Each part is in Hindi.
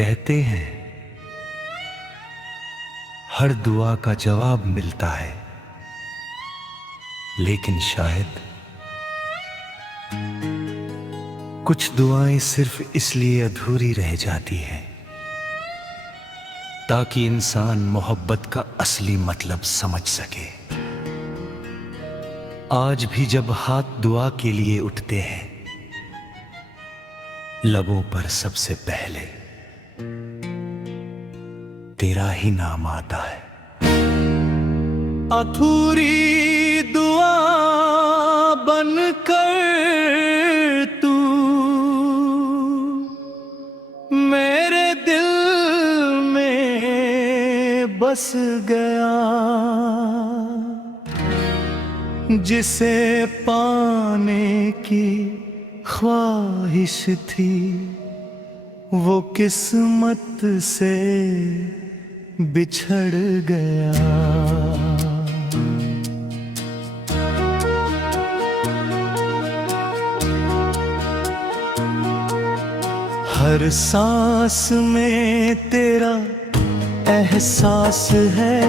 कहते हैं हर दुआ का जवाब मिलता है, लेकिन शायद कुछ दुआएं सिर्फ इसलिए अधूरी रह जाती हैं ताकि इंसान मोहब्बत का असली मतलब समझ सके। आज भी जब हाथ दुआ के लिए उठते हैं, लबों पर सबसे पहले तेरा ही नाम आता है। अधूरी दुआ बनकर तू मेरे दिल में बस गया, जिसे पाने की ख्वाहिश थी वो किस्मत से बिछड़ गया। हर सांस में तेरा एहसास है,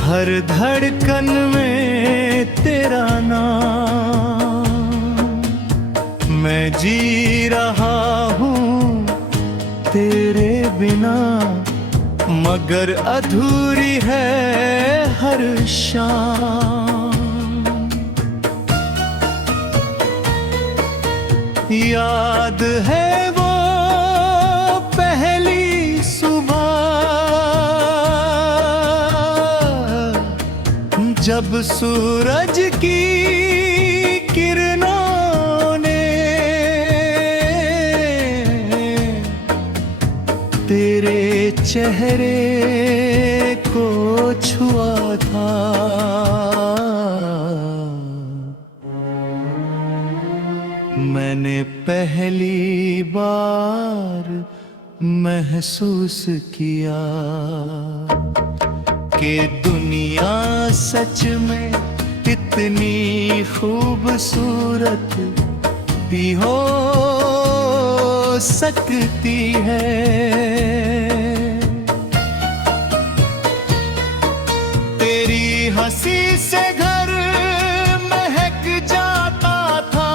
हर धड़कन में तेरा नाम। मैं जी रहा हूँ तेरे बिना, मगर अधूरी है हर शाम। याद है वो पहली सुबह जब सूरज की किरणों ने तेरे चेहरे को छुआ था। मैंने पहली बार महसूस किया कि दुनिया सच में इतनी खूबसूरत भी हो सकती है। तेरी हंसी से घर महक जाता था,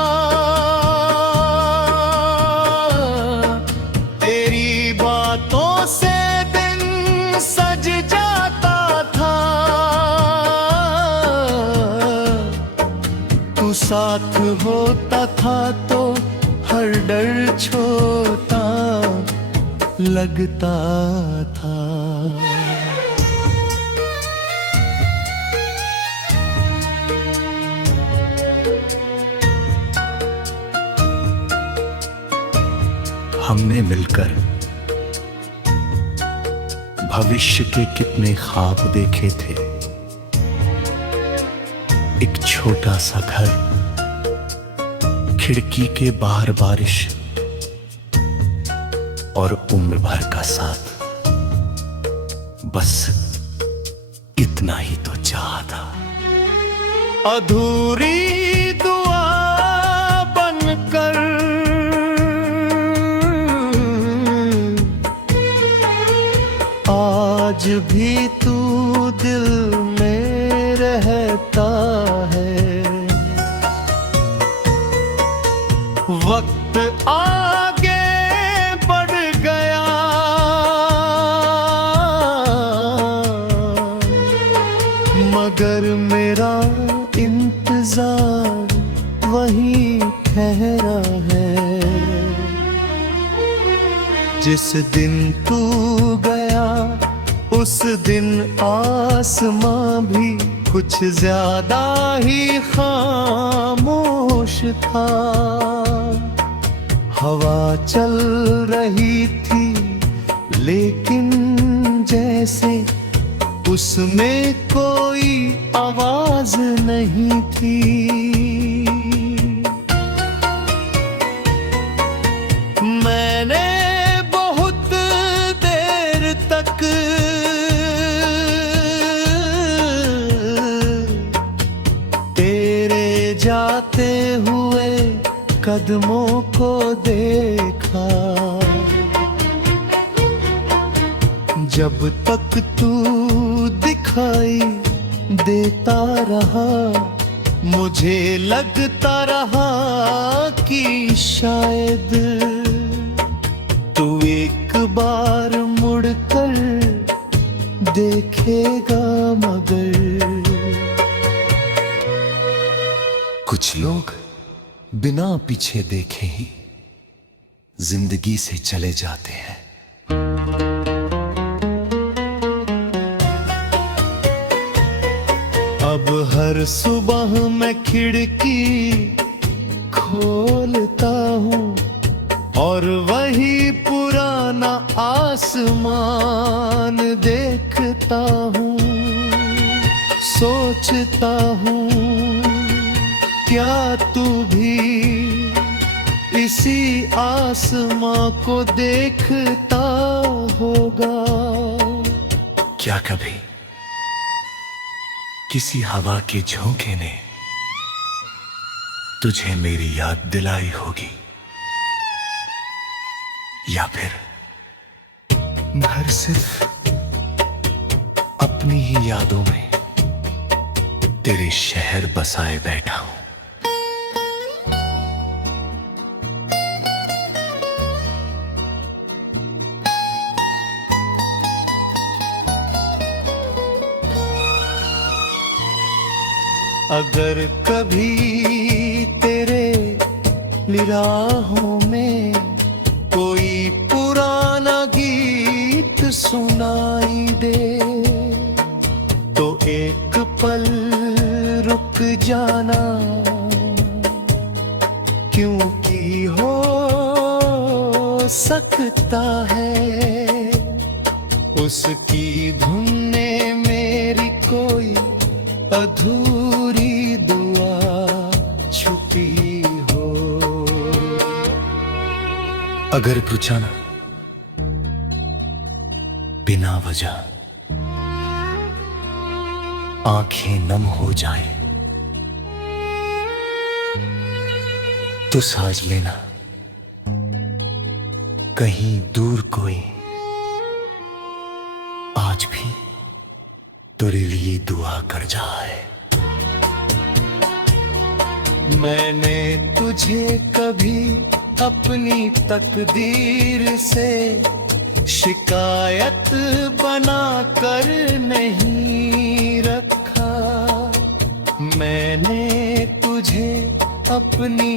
तेरी बातों से दिन सज जाता था। तू साथ होता था तो हर डर छोटा लगता था। हमने मिलकर भविष्य के कितने ख्वाब देखे थे। एक छोटा सा घर, खिड़की के बाहर बारिश और उम्र भर का साथ, बस इतना ही तो चाहा था। अधूरी दुआ बनकर आज भी तू दिल में रहता है। वक्त आगे बढ़ गया, मगर मेरा इंतजार वही ठहरा है। जिस दिन तू गया उस दिन आसमां भी कुछ ज्यादा ही खामोश था। हवा चल रही थी लेकिन जैसे उसमें कोई आवाज नहीं थी। मैंने बहुत देर तक तेरे जाते हुए कदमों को देखा। जब तक तू दिखाई देता रहा, मुझे लगता रहा कि शायद तू एक बार मुड़कर देखेगा, मगर कुछ लोग बिना पीछे देखे ही जिंदगी से चले जाते हैं। अब हर सुबह मैं खिड़की खोलता हूँ और वही पुराना आसमान देखता हूँ। सोचता हूँ क्या तू भी इसी आसमां को देखता होगा? क्या कभी किसी हवा के झोंके ने तुझे मेरी याद दिलाई होगी, या फिर घर सिर्फ अपनी ही यादों में तेरे शहर बसाए बैठा हूं। अगर कभी तेरे निराहों में कोई पुराना गीत सुनाई दे, तो एक पल रुक जाना, क्योंकि हो सकता है उसकी धुन में मेरी कोई अधूरी दुआ छुपी हो। अगर तू चाहा बिना वजह आंखें नम हो जाएं, तो सांस लेना कहीं दूर कोई आज भी तेरे लिए दुआ कर जाए। मैंने तुझे कभी अपनी तकदीर से शिकायत बना कर नहीं रखा। मैंने तुझे अपनी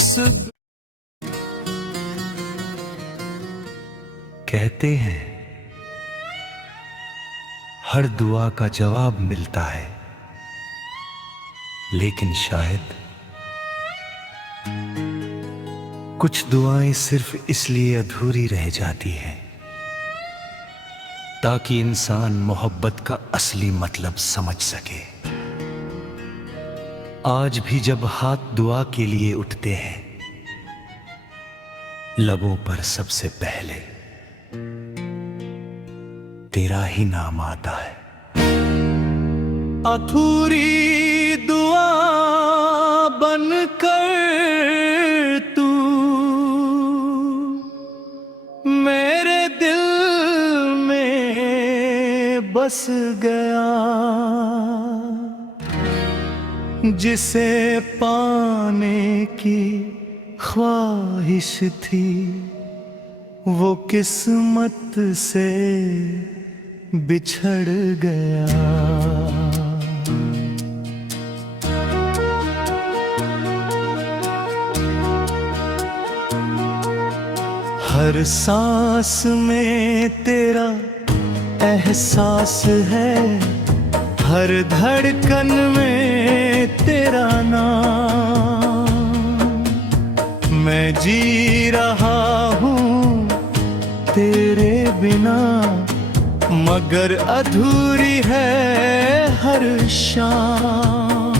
सुध कहते हैं हर दुआ का जवाब मिलता है, लेकिन शायद कुछ दुआएं सिर्फ इसलिए अधूरी रह जाती हैं ताकि इंसान मोहब्बत का असली मतलब समझ सके। आज भी जब हाथ दुआ के लिए उठते हैं, लबों पर सबसे पहले तेरा ही नाम आता है। अधूरी दुआ बनकर तू मेरे दिल में बस गया, जिसे पाने की ख्वाहिश थी वो किस्मत से बिछड़ गया। हर सांस में तेरा एहसास है, हर धड़कन में तेरा नाम। मैं जी रहा हूँ तेरे बिना, मगर अधूरी है हर शाम।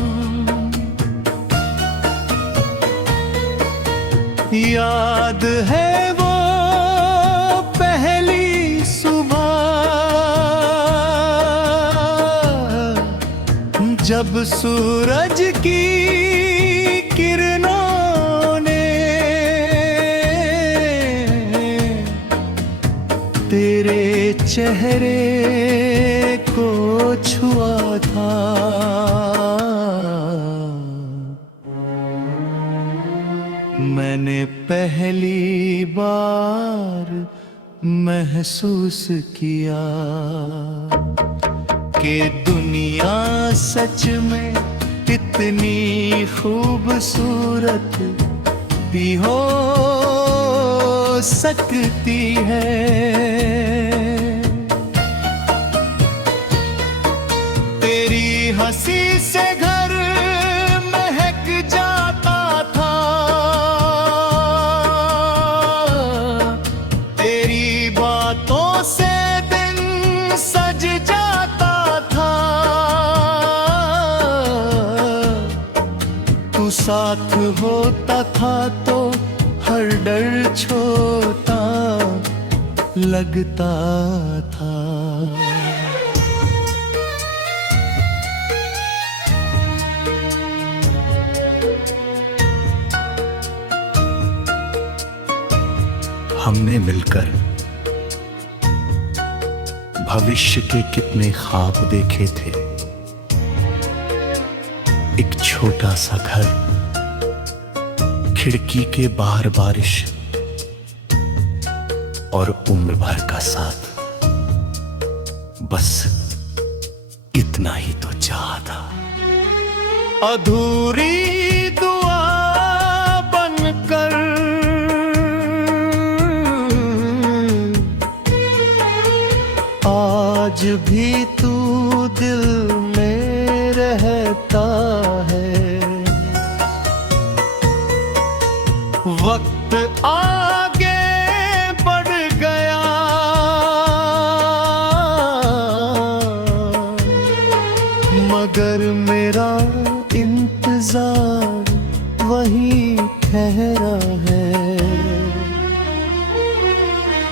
याद है वो पहली सुबह जब सूरज की किरणों ने तेरे चेहरे को छुआ था, मैंने पहली बार महसूस किया कि दुनिया सच में इतनी खूबसूरत भी हो सकती है। तेरी हंसी से घर महक जाता था, तेरी बातों से दिन सज जाता था, तू साथ होता था तो हर डर छोटा लगता था। हमने मिलकर भविष्य के कितने ख्वाब देखे थे। एक छोटा सा घर, खिड़की के बाहर बारिश और उम्र भर का साथ, बस इतना ही तो चाहा था। अधूरी दुआ बनकर आज भी तू दिल में रहता है। वक्त आगे बढ़ गया, मगर मेरा इंतजार वही ठहरा है।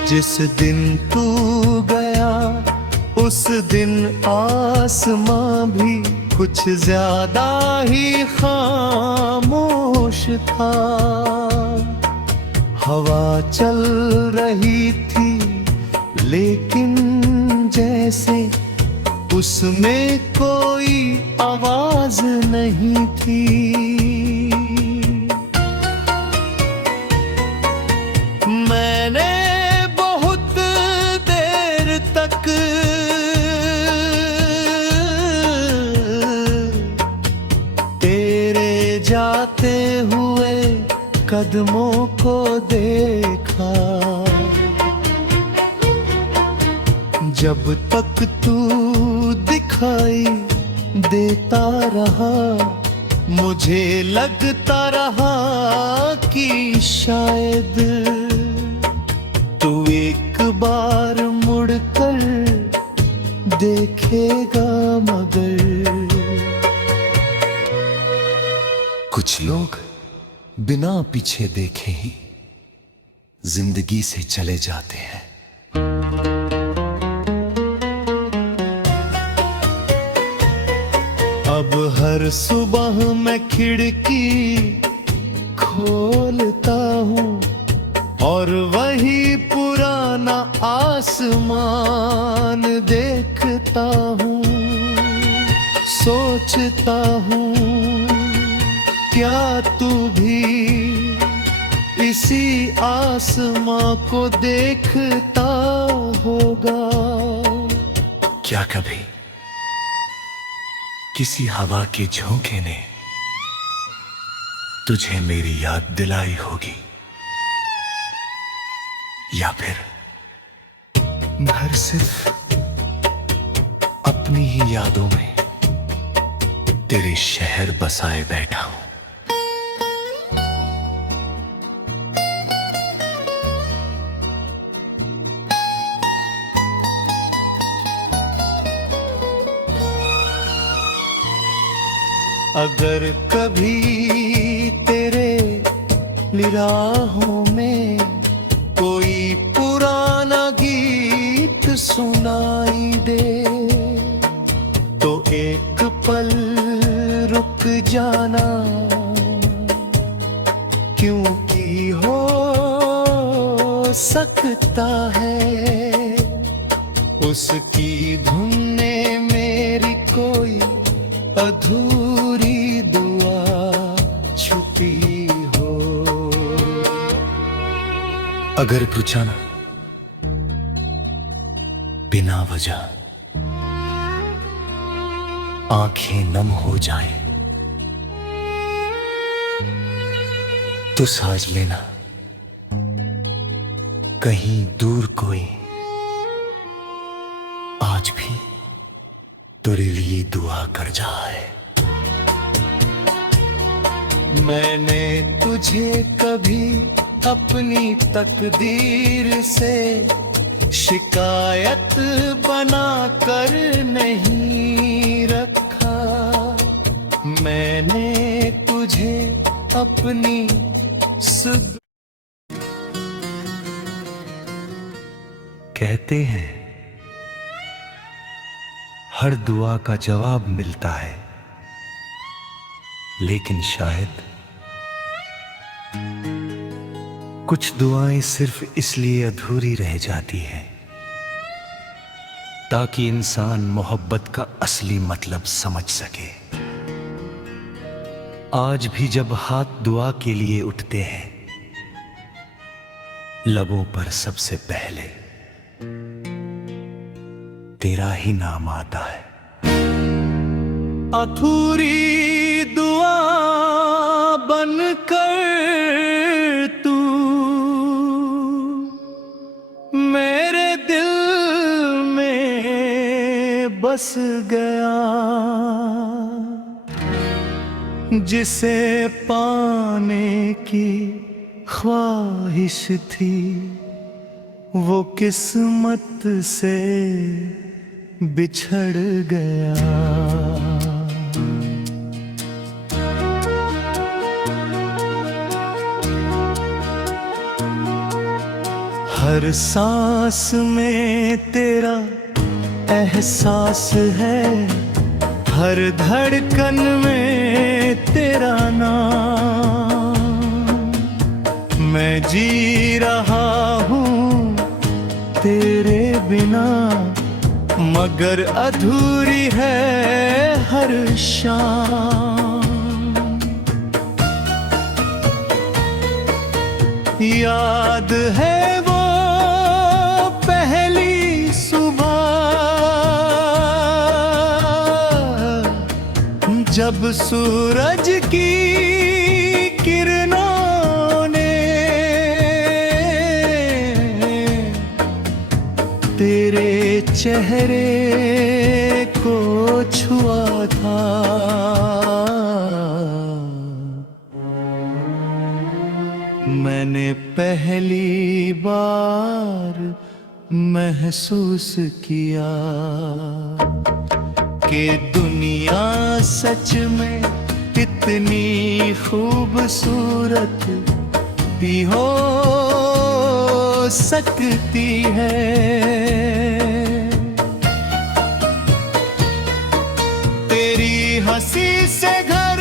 जिस दिन तू गया उस दिन आसमां भी कुछ ज्यादा ही खामोश था। हवा चल रही थी लेकिन जैसे उसमें कोई आवाज नहीं थी। मैंने बहुत देर तक तेरे जाते हुए कदमों को देखा। जब तक तू दिखाई देता रहा, मुझे लगता रहा कि शायद तू एक बार मुड़कर देखेगा, मगर कुछ लोग बिना पीछे देखे ही जिंदगी से चले जाते हैं। अब हर सुबह मैं खिड़की खोलता हूँ और वही पुराना आसमान देखता हूँ। सोचता हूँ क्या तू भी इसी आसमां को देखता होगा। क्या कभी किसी हवा के झोंके ने तुझे मेरी याद दिलाई होगी, या फिर घर सिर्फ अपनी ही यादों में तेरे शहर बसाए बैठा हूं। अगर कभी तेरे निराहों में कोई पुराना गीत सुनाई दे तो एक पल रुक जाना, क्योंकि हो सकता है उसकी धुन ने मेरी कोई अधूरी दुआ छुपी हो। अगर तू जाना बिना वजह आंखें नम हो जाएं, तो साज लेना कहीं दूर कोई आज भी तेरे लिए दुआ कर जाए। मैंने तुझे कभी अपनी तकदीर से शिकायत बना कर नहीं रखा। मैंने तुझे अपनी सुध कहते हैं हर दुआ का जवाब मिलता है, लेकिन शायद कुछ दुआएं सिर्फ इसलिए अधूरी रह जाती हैं ताकि इंसान मोहब्बत का असली मतलब समझ सके। आज भी जब हाथ दुआ के लिए उठते हैं, लबों पर सबसे पहले तेरा ही नाम आता है। अधूरी दुआ बनकर तू मेरे दिल में बस गया, जिसे पाने की ख्वाहिश थी वो किस्मत से बिछड़ गया। हर सांस में तेरा एहसास है, हर धड़कन में तेरा नाम। मैं जी रहा हूँ तेरे बिना, मगर अधूरी है हर शाम। याद है वो पहली सुबह जब सूरज की किरणों ने तेरे चेहरे को छुआ था। मैंने पहली बार महसूस किया कि दुनिया सच में इतनी खूबसूरत भी हो सकती है। तेरी हंसी से घर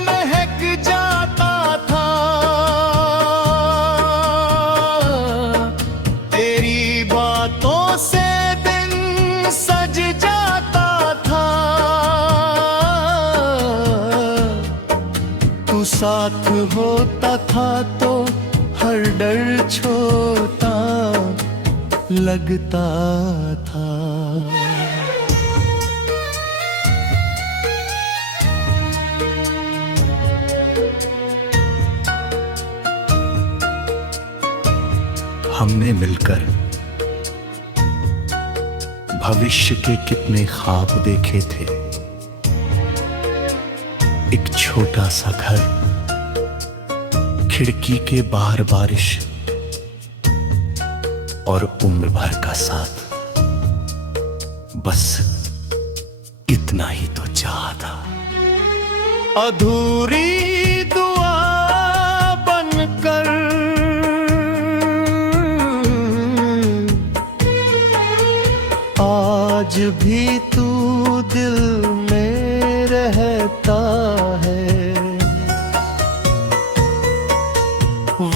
महक जाता था, तेरी बातों से दिन सज जाता था। तू साथ होता था तो हर डर छोटा लगता था। हमने मिलकर भविष्य के कितने ख्वाब देखे थे। एक छोटा सा घर, खिड़की के बाहर बारिश और उम्र भर का साथ, बस इतना ही तो चाहा था। अधूरी दुआ बनकर आज भी तू दिल में रहता है।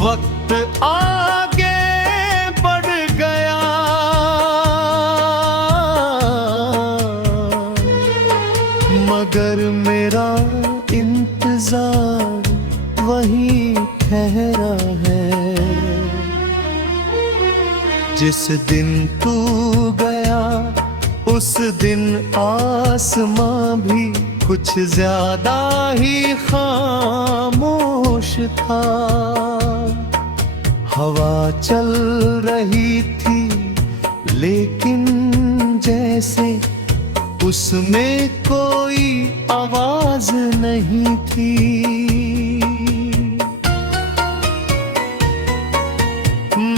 वक्त आगे बढ़ गया, ठहरा है। जिस दिन तू गया उस दिन आसमां भी कुछ ज्यादा ही खामोश था। हवा चल रही थी लेकिन जैसे उसमें कोई आवाज नहीं थी।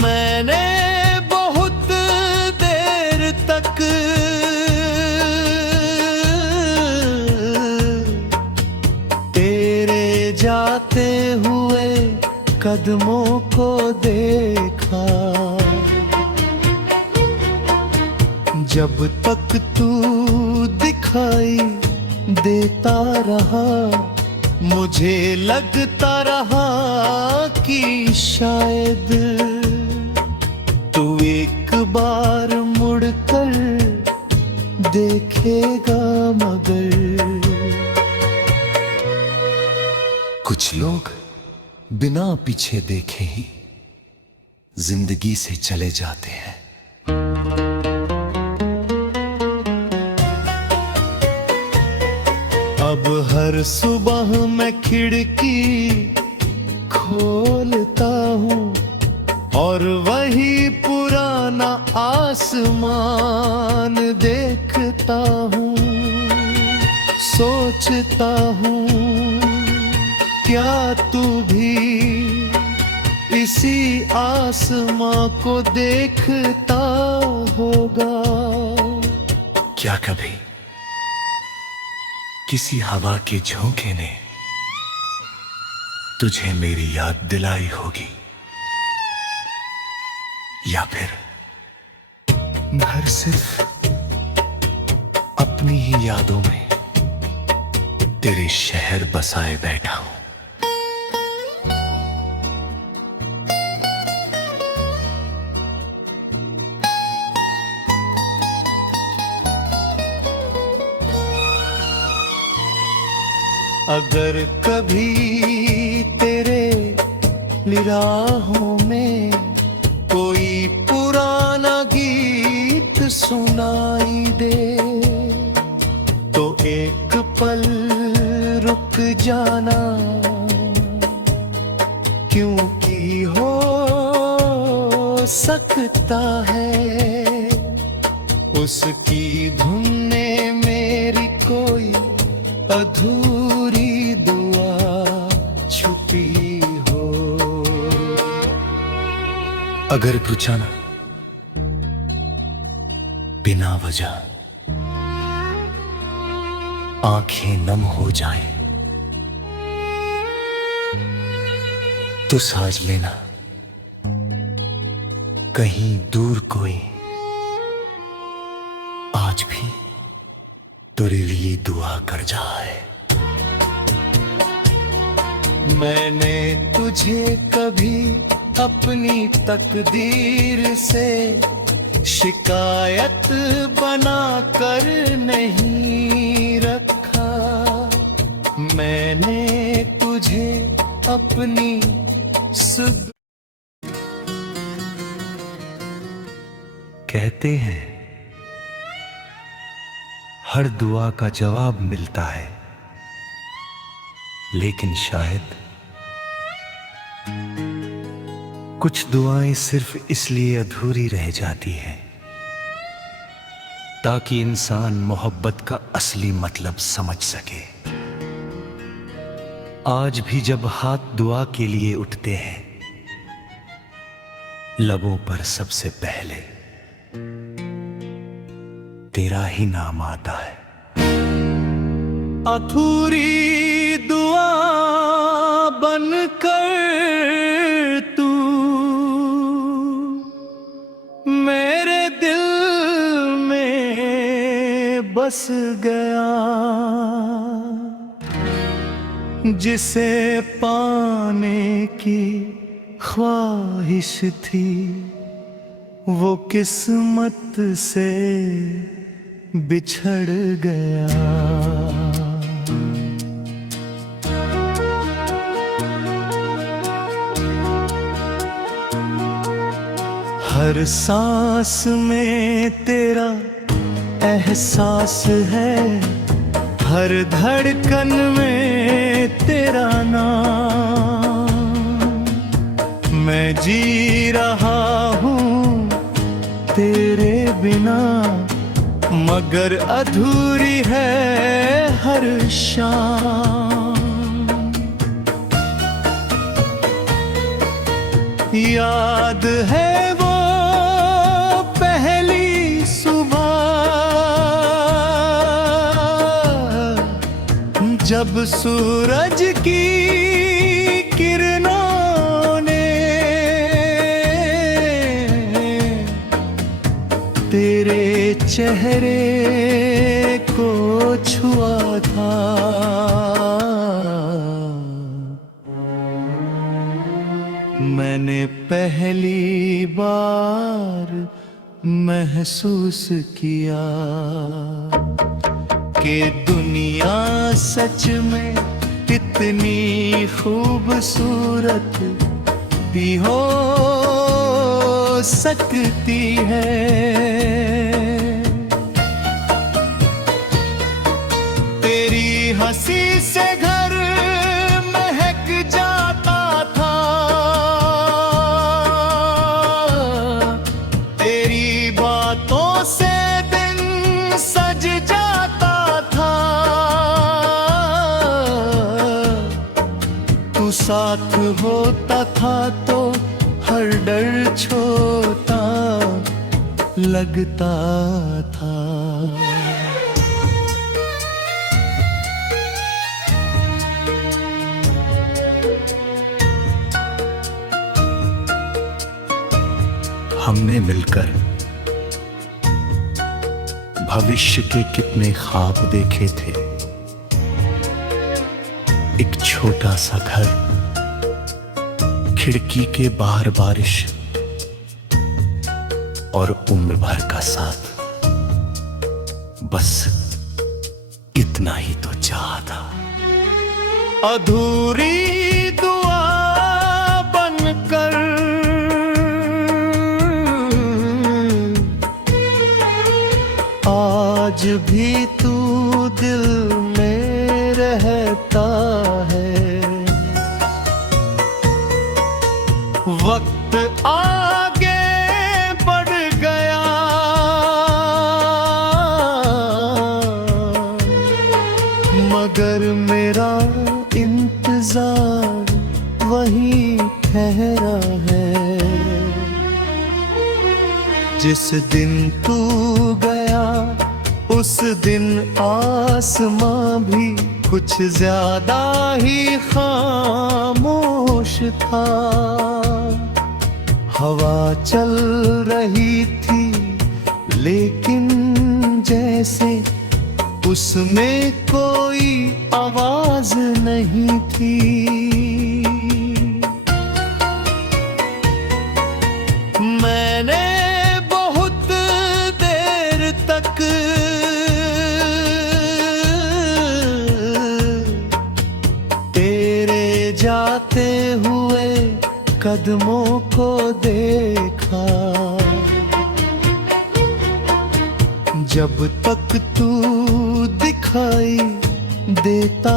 मैंने बहुत देर तक तेरे जाते हुए कदमों को देखा। जब तक तू दिखाई देता रहा मुझे लगता रहा कि शायद तू एक बार मुड़कर देखेगा। मगर कुछ लोग बिना पीछे देखे ही जिंदगी से चले जाते हैं। अब हर सुबह मैं खिड़की खोलता हूँ और वही पुराना आसमान देखता हूँ। सोचता हूँ क्या तू भी इसी आसमां को देखता होगा। क्या कभी किसी हवा के झोंके ने तुझे मेरी याद दिलाई होगी, या फिर घर सिर्फ अपनी ही यादों में तेरे शहर बसाए बैठा हूं। अगर कभी तेरे निराहों में कोई पुराना गीत सुनाई दे तो एक पल रुक जाना, क्योंकि हो सकता है उसकी धुन ने मेरी कोई अधूरी दुआ छुपी हो। अगर तू जाना बिना वजह आंखें नम हो जाएं तो साज लेना कहीं दूर कोई आज भी तेरे लिए दुआ कर जाए। मैंने तुझे कभी अपनी तकदीर से शिकायत बना कर नहीं रखा। मैंने तुझे अपनी कहते हैं हर दुआ का जवाब मिलता है, लेकिन शायद कुछ दुआएं सिर्फ इसलिए अधूरी रह जाती हैं ताकि इंसान मोहब्बत का असली मतलब समझ सके। आज भी जब हाथ दुआ के लिए उठते हैं लबों पर सबसे पहले तेरा ही नाम आता है। अधूरी दुआ बनकर तू मेरे दिल में बस गया, जिसे पाने की ख्वाहिश थी वो किस्मत से बिछड़ गया। हर सांस में तेरा एहसास है, हर धड़कन में तेरा नाम। मैं जी रहा हूँ तेरे बिना, मगर अधूरी है हर शाम। याद है वो पहली सुबह, जब सूरज की किरणों ने तेरे चेहरे को छुआ था। मैंने पहली बार महसूस किया कि दुनिया सच में इतनी खूबसूरत भी हो सकती है। तेरी हंसी से घर महक जाता था, तेरी बातों से दिन सज जाता था। तू साथ होता था तो हर डर छोटा लगता था। हमने मिलकर भविष्य के कितने ख्वाब देखे थे। एक छोटा सा घर, खिड़की के बाहर बारिश और उम्र भर का साथ, बस इतना ही तो चाहा था। अधूरी दुआ बनकर आज भी तू दिल में रहता है। वक्त आगे बढ़ गया, मगर मेरा इंतजार वही ठहरा है। जिस दिन तू गया उस दिन आसमां भी कुछ ज्यादा ही खामोश था। हवा चल रही थी लेकिन जैसे उसमें कोई आवाज नहीं थी। मैंने बहुत देर तक तेरे जाते हुए कदमों को देखा। जब तक तू दिखाई देता